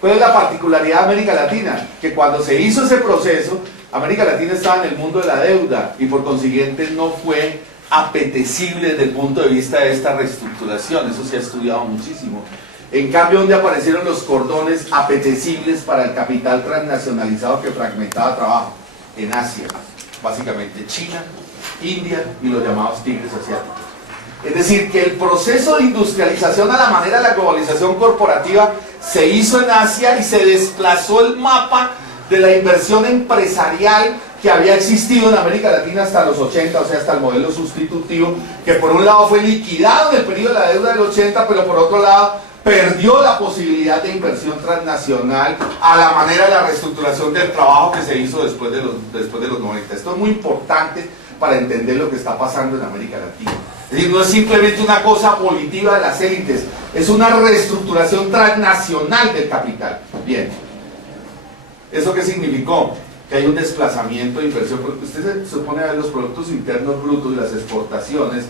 ¿Cuál es la particularidad de América Latina? Que cuando se hizo ese proceso, América Latina estaba en el mundo de la deuda y por consiguiente no fue apetecible desde el punto de vista de esta reestructuración. Eso se ha estudiado muchísimo. En cambio, donde aparecieron los cordones apetecibles para el capital transnacionalizado que fragmentaba trabajo, en Asia, básicamente China, India y los llamados tigres asiáticos. Es decir, que el proceso de industrialización a la manera de la globalización corporativa se hizo en Asia y se desplazó el mapa de la inversión empresarial que había existido en América Latina hasta los 80, o sea, hasta el modelo sustitutivo, que por un lado fue liquidado en el periodo de la deuda del 80, pero por otro lado perdió la posibilidad de inversión transnacional a la manera de la reestructuración del trabajo que se hizo después de los 90. Esto es muy importante para entender lo que está pasando en América Latina. Es decir, no es simplemente una cosa volitiva de las élites, es una reestructuración transnacional del capital. Bien, ¿eso qué significó? Que hay un desplazamiento de inversión. Usted se supone a ver los productos internos brutos y las exportaciones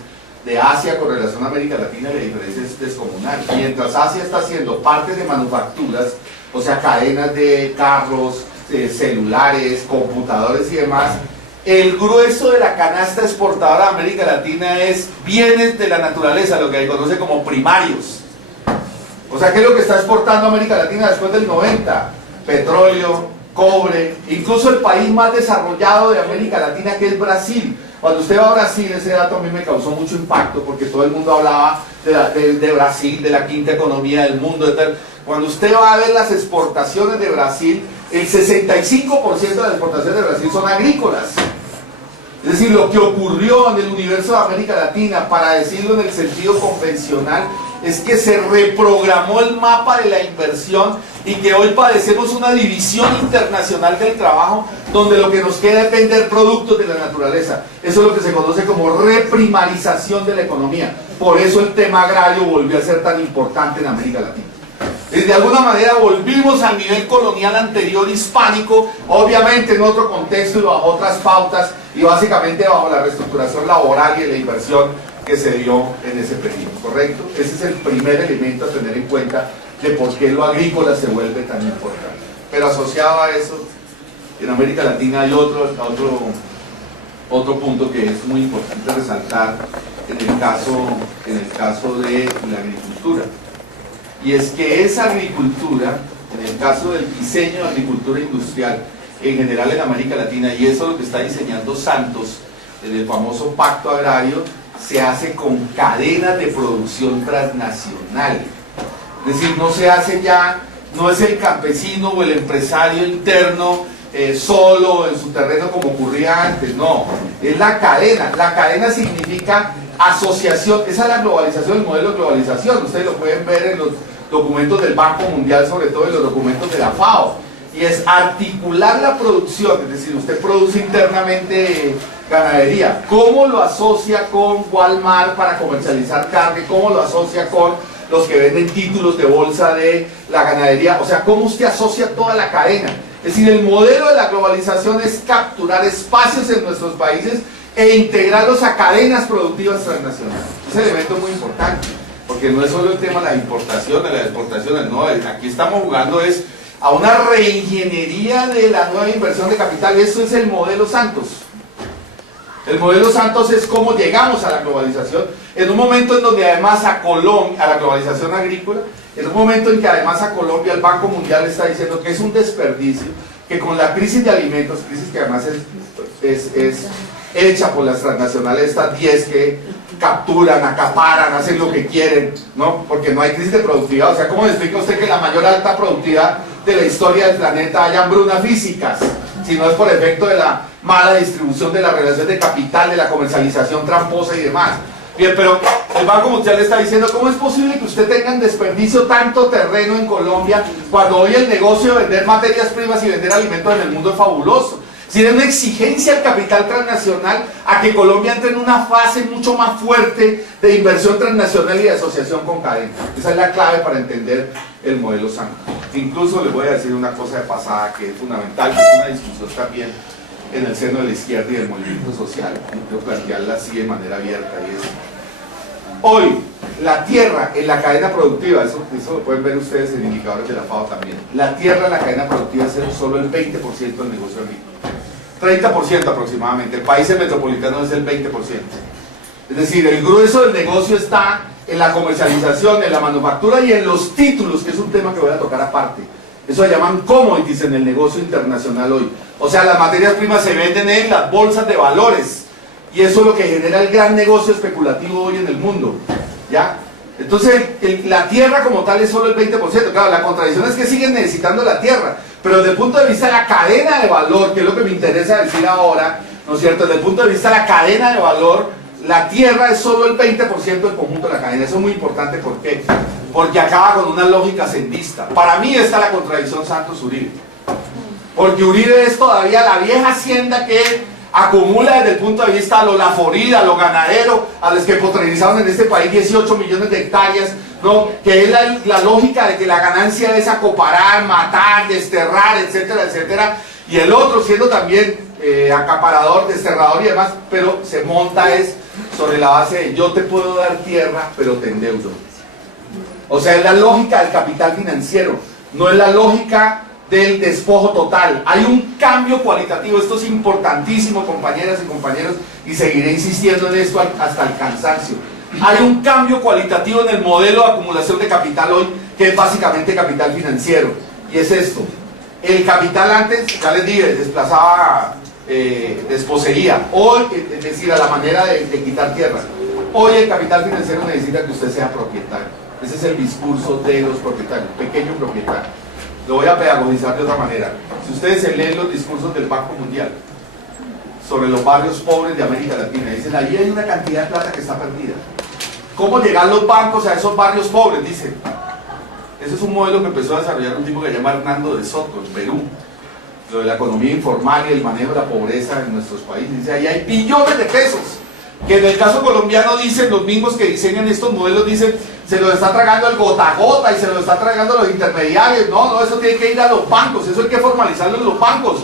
de Asia con relación a América Latina, la diferencia es descomunal. Mientras Asia está haciendo partes de manufacturas, o sea, cadenas de carros, celulares, computadores y demás, el grueso de la canasta exportadora de América Latina es bienes de la naturaleza, lo que se conoce como primarios. O sea, ¿qué es lo que está exportando América Latina después del 90? Petróleo, cobre, incluso el país más desarrollado de América Latina, que es Brasil. Cuando usted va a Brasil, ese dato a mí me causó mucho impacto, porque todo el mundo hablaba de Brasil, de la quinta economía del mundo, etc. Cuando usted va a ver las exportaciones de Brasil, el 65% de las exportaciones de Brasil son agrícolas. Es decir, lo que ocurrió en el universo de América Latina, para decirlo en el sentido convencional, es que se reprogramó el mapa de la inversión y que hoy padecemos una división internacional del trabajo donde lo que nos queda es vender productos de la naturaleza. Eso es lo que se conoce como reprimarización de la economía. Por eso el tema agrario volvió a ser tan importante en América Latina. De alguna manera volvimos al nivel colonial anterior hispánico, obviamente en otro contexto y bajo otras pautas y básicamente bajo la reestructuración laboral y la inversión que se dio en ese periodo, ¿correcto? Ese es el primer elemento a tener en cuenta de por qué lo agrícola se vuelve tan importante. Pero asociado a eso, en América Latina hay otro punto que es muy importante resaltar en el caso de la agricultura. Y es que esa agricultura, en el caso del diseño de agricultura industrial, en general en América Latina, y eso es lo que está diseñando Santos, en el famoso Pacto Agrario, se hace con cadenas de producción transnacional. Es decir, no se hace ya, no es el campesino o el empresario interno solo en su terreno como ocurría antes, no, es la cadena. La cadena significa asociación, esa es la globalización, el modelo de globalización, ustedes lo pueden ver en los documentos del Banco Mundial, sobre todo en los documentos de la FAO, y es articular la producción, es decir, usted produce internamente ganadería, ¿cómo lo asocia con Walmart para comercializar carne? ¿Cómo lo asocia con los que venden títulos de bolsa de la ganadería? O sea, ¿cómo usted asocia toda la cadena? Es decir, el modelo de la globalización es capturar espacios en nuestros países e integrarlos a cadenas productivas transnacionales. Es un elemento muy importante, porque no es solo el tema de las importaciones, las exportaciones, no, aquí estamos jugando es a una reingeniería de la nueva inversión de capital. Eso es el modelo Santos. El modelo Santos es cómo llegamos a la globalización, en un momento en donde además a Colombia, a la globalización agrícola, en un momento en que además a Colombia el Banco Mundial está diciendo que es un desperdicio, que con la crisis de alimentos, crisis que además es hecha por las transnacionales, estas 10 que capturan, acaparan, hacen lo que quieren, ¿no? Porque no hay crisis de productividad. O sea, ¿cómo le explica usted que la mayor alta productividad de la historia del planeta haya hambrunas físicas? Si no es por efecto de la mala distribución de la relación de capital, de la comercialización tramposa y demás. Bien, pero el Banco Mundial está diciendo, ¿cómo es posible que usted tenga en desperdicio tanto terreno en Colombia cuando hoy el negocio de vender materias primas y vender alimentos en el mundo es fabuloso? Tiene una exigencia al capital transnacional a que Colombia entre en una fase mucho más fuerte de inversión transnacional y de asociación con cadenas. Esa es la clave para entender el modelo Santos. Incluso les voy a decir una cosa de pasada que es fundamental, que es una discusión también en el seno de la izquierda y del movimiento social. Quiero plantearla así de manera abierta. Y es, hoy, la tierra en la cadena productiva, eso lo pueden ver ustedes en indicadores de la FAO también, la tierra en la cadena productiva es solo el 20% del negocio agrícola, 30% aproximadamente, el país metropolitano es el 20%. Es decir, el grueso del negocio está en la comercialización, en la manufactura y en los títulos, que es un tema que voy a tocar aparte. Eso se llaman commodities en el negocio internacional hoy. O sea, las materias primas se venden en las bolsas de valores. Y eso es lo que genera el gran negocio especulativo hoy en el mundo. ¿Ya? Entonces, la tierra como tal es solo el 20%. Claro, la contradicción es que siguen necesitando la tierra. Pero desde el punto de vista de la cadena de valor, que es lo que me interesa decir ahora, ¿no es cierto? Desde el punto de vista de la cadena de valor, la tierra es solo el 20% del conjunto de la cadena. Eso es muy importante. ¿Por qué? Porque acaba con una lógica sendista. Para mí está la contradicción Santos-Uribe. Porque Uribe es todavía la vieja hacienda que acumula desde el punto de vista a lo La Florida, a lo ganadero, a los que potrerizaron en este país 18 millones de hectáreas, ¿no? Que es la lógica de que la ganancia es acaparar, matar, desterrar, etcétera, etcétera. Y el otro siendo también acaparador, desterrador y demás, pero se monta es sobre la base de yo te puedo dar tierra, pero te endeudo. O sea, es la lógica del capital financiero, no es la lógica del despojo total. Hay un cambio cualitativo, esto es importantísimo, compañeras y compañeros, y seguiré insistiendo en esto hasta el cansancio. Hay un cambio cualitativo en el modelo de acumulación de capital hoy, que es básicamente capital financiero, y es esto. El capital antes, ya les dije, desplazaba, desposeía, hoy, es decir, a la manera de quitar tierra. Hoy el capital financiero necesita que usted sea propietario. Ese es el discurso de los propietarios, pequeño propietario. Lo voy a pedagogizar de otra manera. Si ustedes se leen los discursos del Banco Mundial sobre los barrios pobres de América Latina, dicen, ahí hay una cantidad de plata que está perdida. ¿Cómo llegan los bancos a esos barrios pobres? Dicen. Ese es un modelo que empezó a desarrollar un tipo que se llama Hernando de Soto, en Perú. Lo de la economía informal y el manejo de la pobreza en nuestros países. Dice, ahí hay billones de pesos. Que en el caso colombiano dicen, los mismos que diseñan estos modelos dicen, se lo está tragando el gota a gota y se lo está tragando los intermediarios. No, eso tiene que ir a los bancos, eso hay que formalizarlo en los bancos.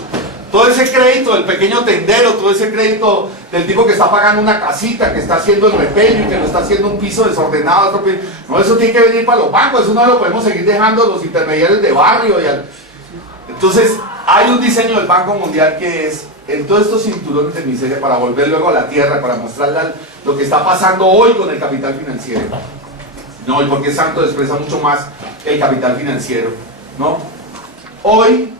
Todo ese crédito del pequeño tendero, todo ese crédito del tipo que está pagando una casita, que está haciendo el repeño y que lo está haciendo un piso desordenado, otro piso. No, eso tiene que venir para los bancos, eso no lo podemos seguir dejando a los intermediarios de barrio. Entonces, hay un diseño del Banco Mundial que es en todos estos cinturones de miseria para volver luego a la tierra, para mostrarle lo que está pasando hoy con el capital financiero. No, y porque Santos expresa mucho más el capital financiero, ¿no? Hoy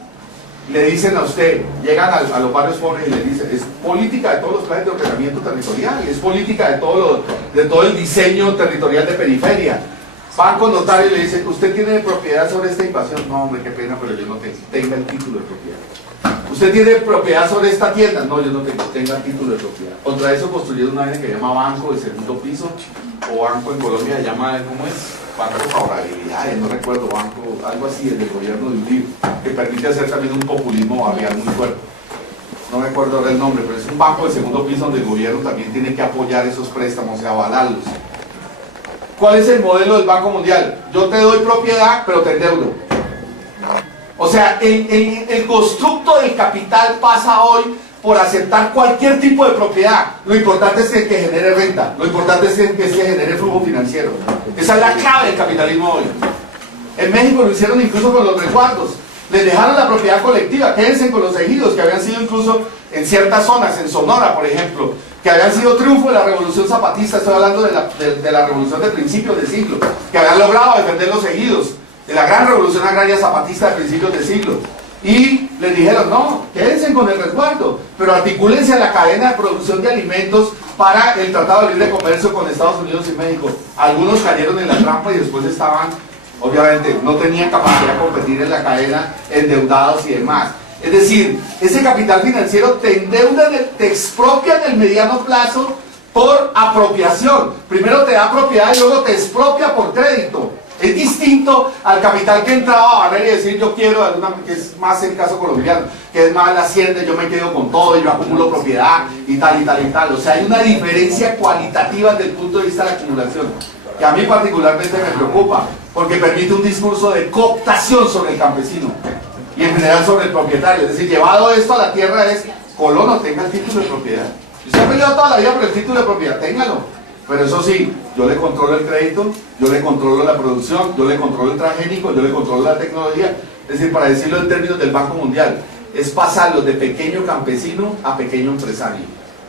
le dicen a usted, llegan a los barrios pobres y le dicen, es política de todos los planes de ordenamiento territorial, es política de todo el diseño territorial de periferia. Banco notario le dice, ¿usted tiene propiedad sobre esta invasión? No, hombre, qué pena, pero yo no tengo. Tenga el título de propiedad. ¿Usted tiene propiedad sobre esta tienda? No, yo no tengo. Tenga el título de propiedad. Contra eso construyeron una vaina que se llama Banco de Segundo Piso, o Banco en Colombia se llama, ¿cómo es? Banco de Favorabilidades, no recuerdo, banco, algo así, del gobierno de Uribe, que permite hacer también un populismo barrial muy fuerte. No me acuerdo ahora el nombre, pero es un banco de segundo piso donde el gobierno también tiene que apoyar esos préstamos y avalarlos. ¿Cuál es el modelo del Banco Mundial? Yo te doy propiedad, pero te endeudo. O sea, el constructo del capital pasa hoy por aceptar cualquier tipo de propiedad. Lo importante es que genere renta, lo importante es que genere flujo financiero. Esa es la clave del capitalismo hoy. En México lo hicieron incluso con los resguardos. Les dejaron la propiedad colectiva, quédense con los ejidos, que habían sido incluso en ciertas zonas, en Sonora, por ejemplo, que habían sido triunfo de la revolución zapatista. Estoy hablando de la revolución de principios de siglo, que habían logrado defender los ejidos, de la gran revolución agraria zapatista de principios de siglo. Y les dijeron, no, quédense con el resguardo, pero articúlense a la cadena de producción de alimentos para el Tratado de Libre Comercio con Estados Unidos y México. Algunos cayeron en la trampa y después estaban, obviamente, no tenían capacidad de competir en la cadena, endeudados y demás. Es decir, ese capital financiero te endeuda, te expropia en el mediano plazo por apropiación. Primero te da propiedad y luego te expropia por crédito. Es distinto al capital que entraba a barrer y decir yo quiero, que es más el caso colombiano, que es más la hacienda, yo me quedo con todo y yo acumulo propiedad y tal y tal y tal. O sea, hay una diferencia cualitativa desde el punto de vista de la acumulación, que a mí particularmente me preocupa, porque permite un discurso de cooptación sobre el campesino y en general sobre el propietario. Es decir, llevado esto a la tierra es colono tenga el título de propiedad. Usted ha peleado toda la vida por el título de propiedad, téngalo. Pero eso sí, yo le controlo el crédito, yo le controlo la producción, yo le controlo el transgénico, yo le controlo la tecnología. Es decir, para decirlo en términos del Banco Mundial, es pasarlo de pequeño campesino a pequeño empresario.